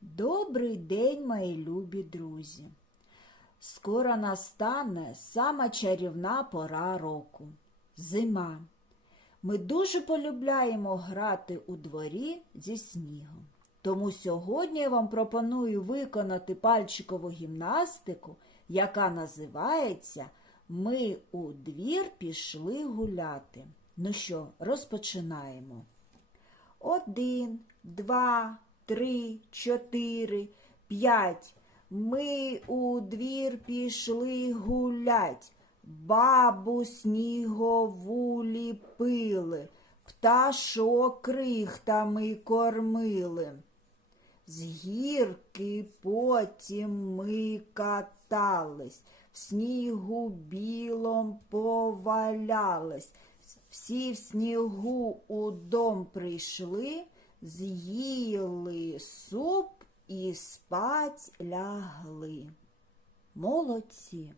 Добрий день, мої любі друзі. Скоро настане сама чарівна пора року зима. Ми дуже полюбляємо грати у дворі зі снігом. Тому сьогодні я вам пропоную виконати пальчикову гімнастику, яка називається Ми у двір пішли гуляти. Ну що, розпочинаємо. Один, два, три, чотири, п'ять. Ми у двір пішли гулять. Бабу снігову ліпили, пташок крихтами кормили. З гірки потім ми катались, в снігу білом повалялись. Всі в снігу у дом прийшли, з'їли суп і спать лягли. Молодці!